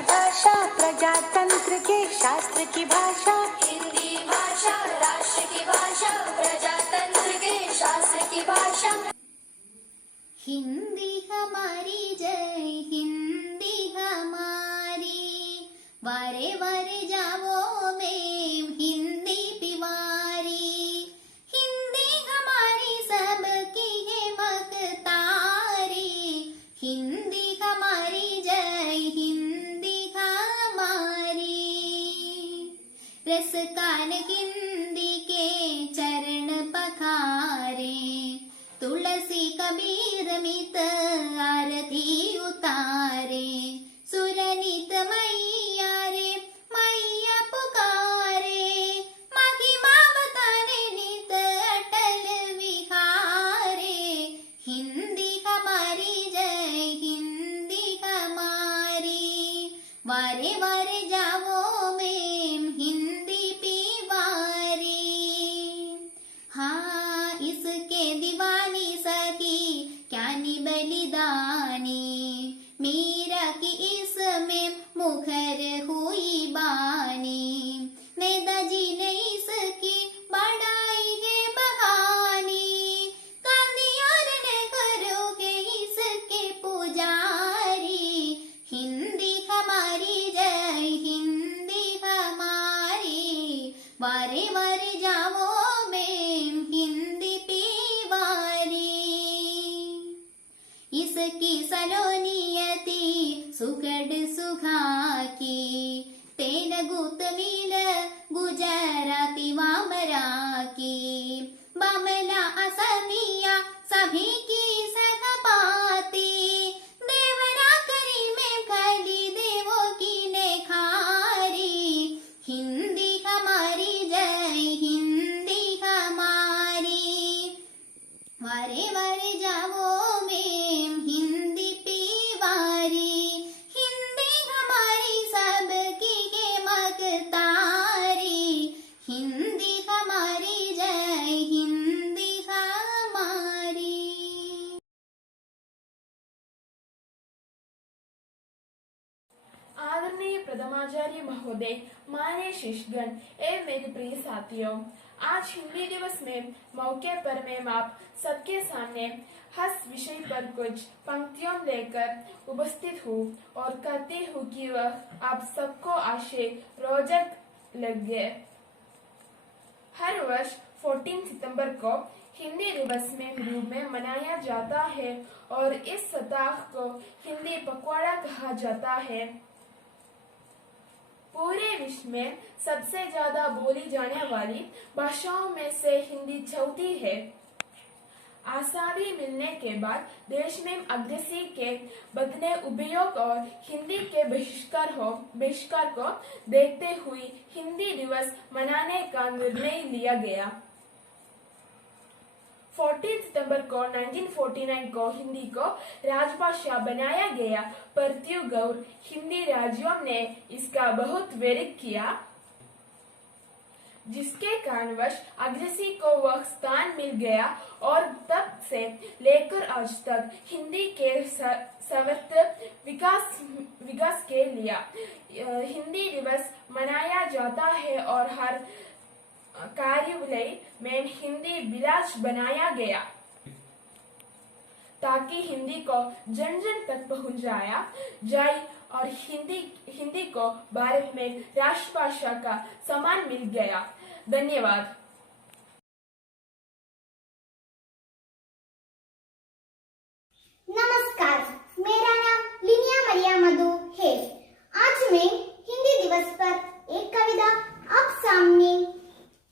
की भाषा, प्रजातंत्र के शास्त्र की भाषा। हिंदी भाषा राष्ट्र की भाषा, प्रजातंत्र के शास्त्र की भाषा। हिंदी हमारी जय, हिंदी हमारी, वारे वारे जावो में हिंदी पिवारी। हिंदी हमारी सबकी है मक्तारी, हिंदी हमारी जय, हिंदी हमारी। रस कान हिंदी के चरण पखारे, तुलसी कबीर मित आरती उतारे। सुरनित मैया रे मैया पुकारे, महिमा बताने नित अटल विहारे। हिंदी हमारी जय, हिंदी हमारी, वारे वारे जावो में हिंदी पिवारी। हाँ इसके दीवानी सकी क्या बलिदानी, मीरा की इसमें मुखर हुई बानी। नेताजी ने इसकी बढ़ाई है बहानी, गांधी और नेहरू के इसके पुजारी। हिंदी हमारी जय, हिंदी हमारी, वारे वारे जावो में हिंदी पिवारी। इसकी सलोनियति सुगढ़ सुघाकी, तेन गुत मिल गुजराती वामरा की। बामला असमिया सभी की सहपाती, देवनागरी में खाली देवों की नेखारी। हिंदी हमारी जय, हिंदी हमारी, वारे वारे जावो में हिंदी पिवारी। हिंदी हमारी सबकी है मक्तारी, हिंदी हमारी जय, हिंदी हमारी। आदरणीय प्रथमाचार्य महोदय, मान्य शिष्यगण एवं मेरे प्रिय साथियों, आज हिंदी दिवस में मौके पर मैं आप सबके सामने हस विषय पर कुछ पंक्तियों लेकर उपस्थित हूँ और कहती हूँ कि वह आप सबको आशय रोचक लगे। हर वर्ष 14 सितंबर को हिंदी दिवस में रूप में मनाया जाता है और इस सप्ताह को हिंदी पखवाड़ा कहा जाता है। पूरे विश्व में सबसे ज्यादा बोली जाने वाली भाषाओं में से हिंदी चौथी है। आजादी मिलने के बाद देश में अंग्रेजी के बढ़ते उपयोग और हिंदी के बहिष्कार को देखते हुए हिंदी दिवस मनाने का निर्णय लिया गया। 14 सितंबर को 1949 को हिंदी को राजभाषा बनाया गया, परंतु गैर हिंदी राज्यों ने इसका बहुत विरोध किया, जिसके कारणवश अंग्रेजी को वह स्थान मिल गया और तब से लेकर आज तक हिंदी के सर्वत्र विकास के लिए हिंदी दिवस मनाया जाता है और हर कार्यालय में हिंदी विलास बनाया गया ताकि हिंदी को जन जन तक पहुंचाया जाए और हिंदी को भारत में राष्ट्रभाषा का सम्मान मिल गया। धन्यवाद। नमस्कार, मेरा नाम लिनिया मरिया मधु है। आज मैं हिंदी दिवस पर एक कविता आप सामने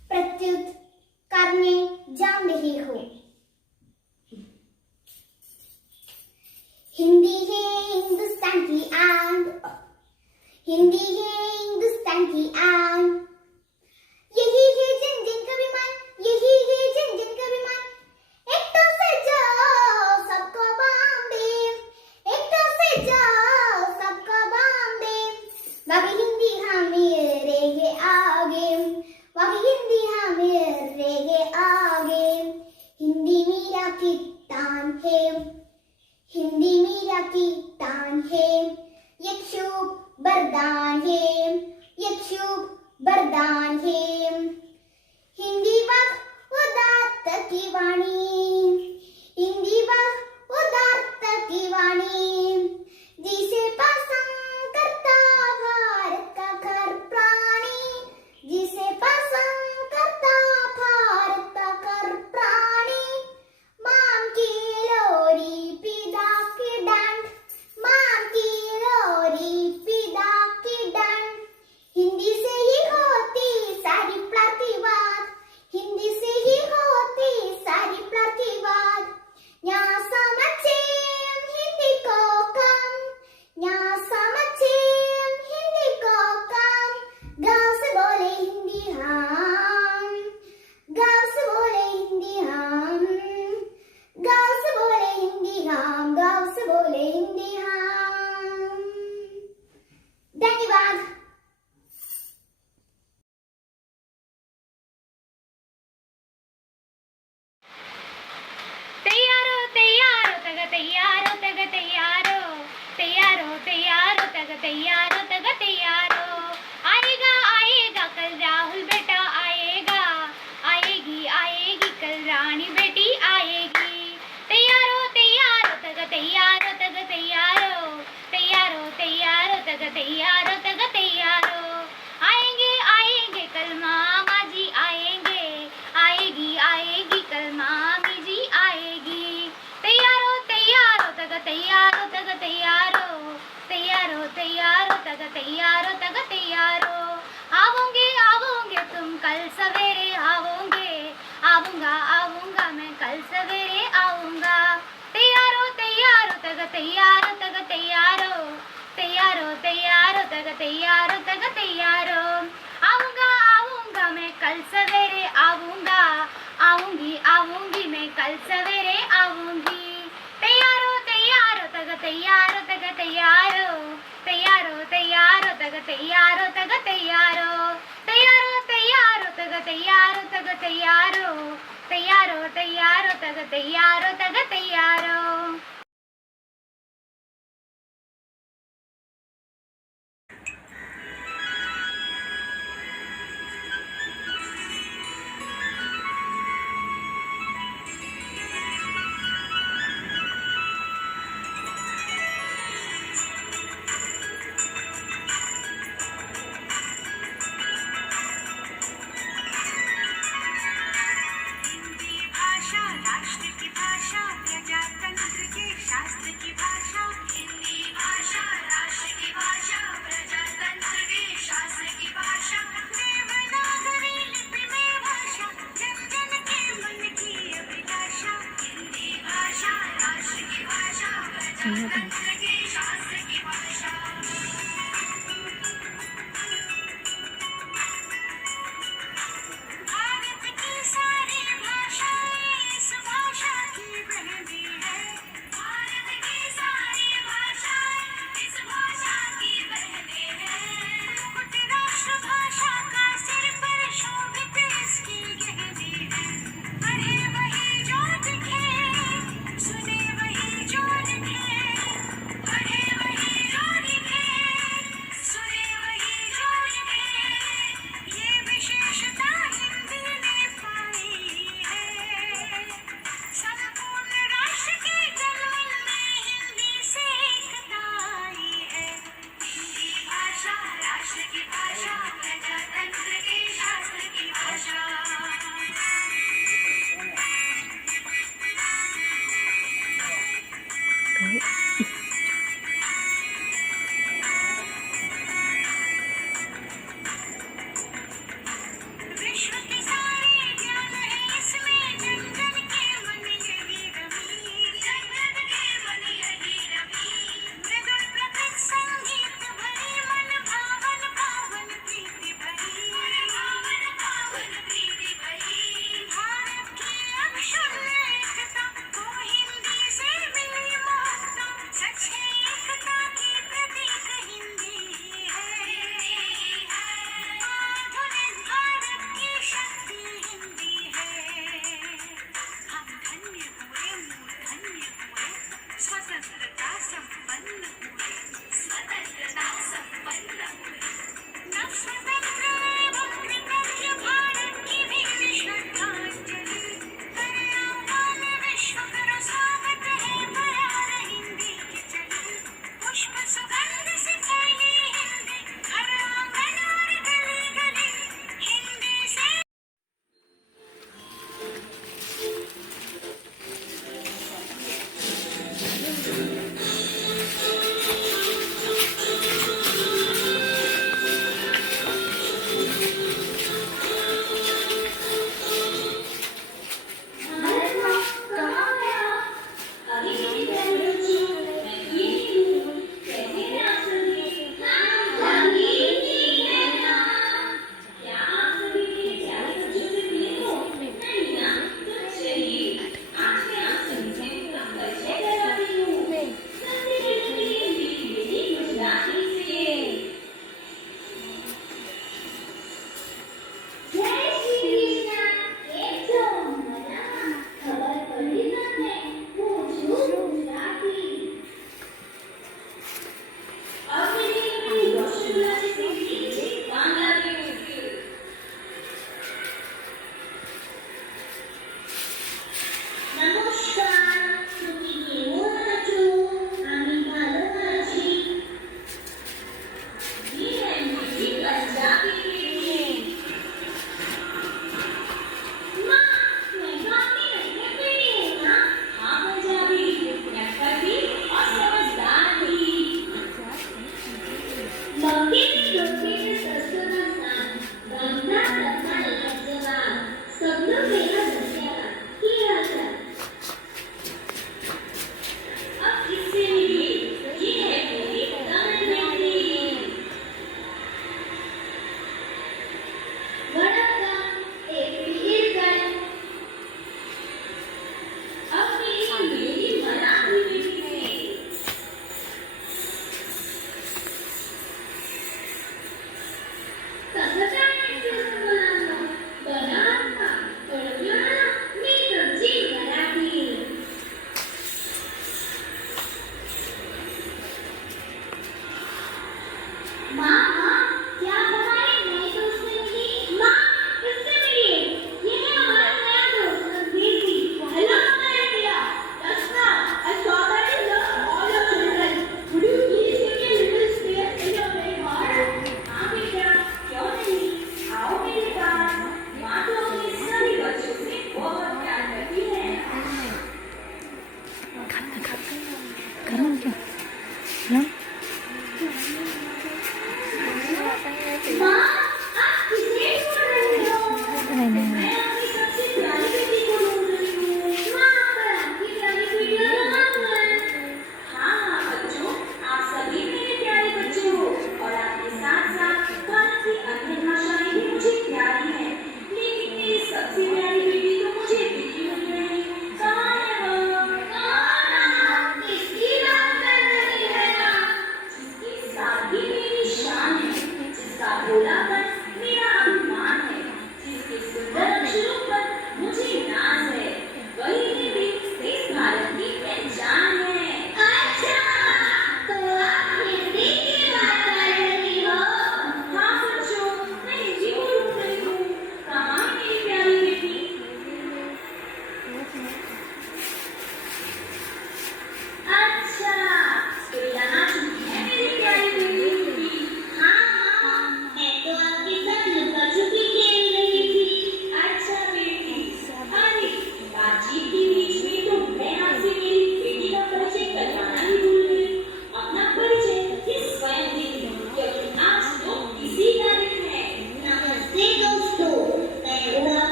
प्रस्तुत करने जा रही हूँ। हिंदी है हिंदुस्तान की आन, हिंदी है हिंदुस्तान की आन। यही है जन जन का अभिमान, यही है जन जन का अभिमान। एक तो से जाओ सबको बॉम्बे, एक तो से जाओ सबको बॉम्बे। बाकी हिंदी हमें रहेगे आगे, बाकी हिंदी हमें रहेगे आगे। हिंदी मेरा की तान है, हिंदी मेरा की तान है। एक शुभ बरदान है, एक शुभ वरदान है। हिंदी उदात्त की वाणी, हिंदी उदात्त की वाणी, जिसे पसंद करता भारत का घर प्राणी, जिसे पसंद करता भारत का घर प्राणी। माम की लोरी पिता की डांट, माम की लोरी पिता की डांट। हिंदी से ही होती सारी प्रतिवाद, हिंदी से ही होती सारी प्रतिवाद। यहाँ समझे हिंदी को कम, यहाँ समझे हिंदी को कम। गाँव से बोले हिंदी हम, गाँव से बोले हिंदी हम, गाँव से बोले हिंदी हम, गाँव से बोले हिंदी हम। धन्यवाद। तैयारो तैयारो तग तैयारो तग तैयारो, तैयारो तैयारो तग तैयारो तग तैयारो। आएगा आएगा कल राहुल बेटा आएगा, आएगी आएगी कल रानी बेटी आएगी। तैयारो तैयारो तग तैयारो तग तैयारो, तैयारो तैयारो तग तैयारो तग तैयारो। आएंगे आएंगे कल मामा जी आएंगे, आएगी आएगी कल मामी जी आएगी। तैयारो तैयारो तग तैयारो तग तैयारो, तैयारो तैयारो तग तैयारो तग तैयारो। आओगे आओगे तुम कल सवेरे आओगे, आऊंगा आऊंगा मैं कल सवेरे आऊंगा। तैयारो तैयारो तग तैयारो तग तैयारो, तैयारो तैयारो तग तैयारो तग तैयारो। आऊंगा आऊंगा मैं कल सवेरे आऊंगा, आऊंगी आऊंगी मैं कल सवेरे आऊंगी। तैयारो तैयारो तग तैयारो तग तैयारो, तैयारो तैयारो तग तैयारो तग तैयारो। तैयारो तैयारो तग तैयारो तग तैयारो, तैयारो तैयारो तग तैयारो तग तैयारो।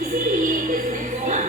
इसीलिए इसमें